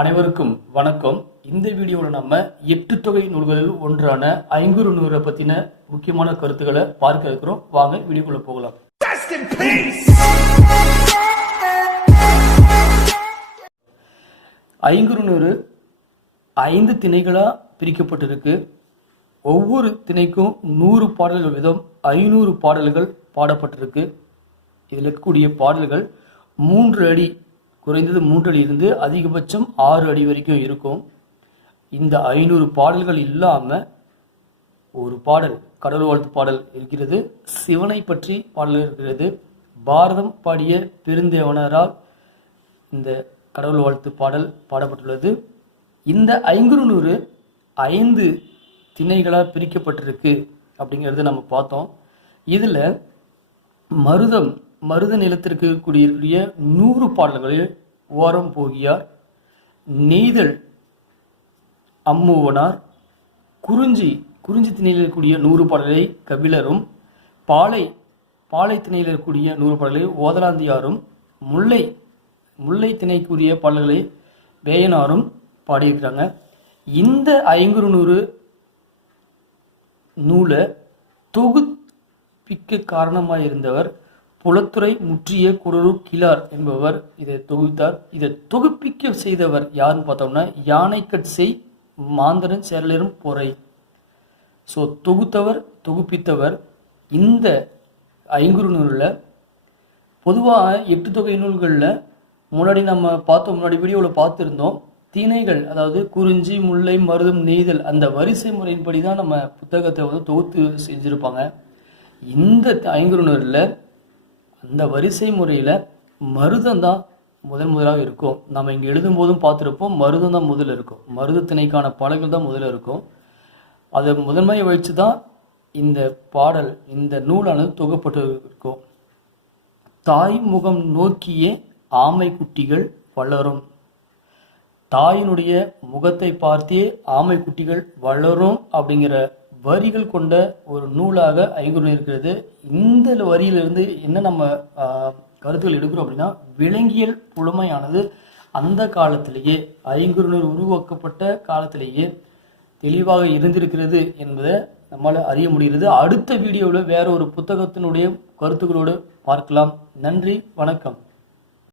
அனைவருக்கும் வணக்கம். இந்த வீடியோவில் நம்ம எட்டு தொகை நூல்களில் ஒன்றான ஐங்குறு நூறை பத்தின முக்கியமான கருத்துக்களை பார்க்க இருக்கிறோம். வாங்க வீடியோக்குள்ள போகலாம்! ஐங்குறு நூறு ஐந்து திணைகளா பிரிக்கப்பட்டிருக்கு. ஒவ்வொரு திணைக்கும் நூறு பாடல்கள் வீதம் ஐநூறு பாடல்கள் பாடப்பட்டிருக்கு. இதில் இருக்கக்கூடிய பாடல்கள் மூன்று அடி குறைந்தது மூன்று அடி இருந்து அதிகபட்சம் ஆறு அடி வரைக்கும் இருக்கும். இந்த ஐநூறு பாடல்கள் இல்லாமல் ஒரு பாடல் கடவுள் வாழ்த்து பாடல் இருக்கிறது. சிவனை பற்றி பாடல் இருக்கிறது. பாரதம் பாடிய பெருந்தேவனரால் இந்த கடவுள் வாழ்த்து பாடல் பாடப்பட்டுள்ளது. இந்த ஐங்குறுநூறு ஐந்து திணைகளாக பிரிக்கப்பட்டிருக்கு அப்படிங்கிறத நம்ம பார்த்தோம். இதில் மருதம் மருத நிலத்திற்கு கூடிய நூறு பாடல்களில் ஓரம் போகியார் நெய்தல் அம்முவனார் குறிஞ்சி குறிஞ்சி திணையில் இருக்கக்கூடிய நூறு பாடலை கபிலரும் பாலை பாலை திணையில் இருக்கக்கூடிய நூறு பாடல்களை ஓதலாந்தியாரும் முல்லை முல்லை திணைக்குரிய பாடல்களை வேயனாரும் பாடியிருக்கிறாங்க. இந்த ஐங்குறு நூறு நூலை தொகுப்பிக்க காரணமாக இருந்தவர் புலத்துறை முற்றிய குடலூர் கிளார் என்பவர் இதை தொகுத்தார். இதை தொகுப்பிக்க செய்தவர் யாருன்னு பார்த்தோம்னா யானைக்கட் செய் மாந்தரன் சேரலரும் பொறை ஸோ தொகுத்தவர் தொகுப்பித்தவர் இந்த ஐங்குறு நூலில் பொதுவாக எட்டு தொகை நூல்களில் முன்னாடி நம்ம பார்த்தோம் முன்னாடி வீடியோவில் பார்த்துருந்தோம். திணைகள் அதாவது குறிஞ்சி முல்லை மருதம் நெய்தல் அந்த வரிசை முறையின்படி தான் நம்ம புத்தகத்தை வந்து தொகுத்து செஞ்சுருப்பாங்க. இந்த ஐங்குறு இந்த அந்த வரிசை முறையில் மருதம் தான் முதன் முதலாக இருக்கும். நம்ம இங்கே எழுதும் போதும் பார்த்துருப்போம் மருதம் தான் முதல்ல இருக்கும். மருதத்திணைக்கான பாடல்கள் தான் முதல்ல இருக்கும். அதை முதன்மையை வச்சு தான் இந்த பாடல் இந்த நூலானது தொகுப்பட்டு இருக்கும். தாய் முகம் நோக்கியே ஆமை குட்டிகள் வளரும். தாயினுடைய முகத்தை பார்த்தே ஆமை குட்டிகள் வளரும் அப்படிங்கிற வரிகள் கொண்ட ஒரு நூலாக ஐங்குறு இருக்கிறது. இந்த வரியிலிருந்து என்ன நம்ம கருத்துக்கள் எடுக்கிறோம் அப்படின்னா விலங்கியல் புலமையானது அந்த காலத்திலேயே ஐங்குறுநூறு உருவாக்கப்பட்ட காலத்திலேயே தெளிவாக இருந்திருக்கிறது என்பதை நம்மால் அறிய முடிகிறது. அடுத்த வீடியோவில் வேற ஒரு புத்தகத்தினுடைய கருத்துக்களோடு பார்க்கலாம். நன்றி வணக்கம்.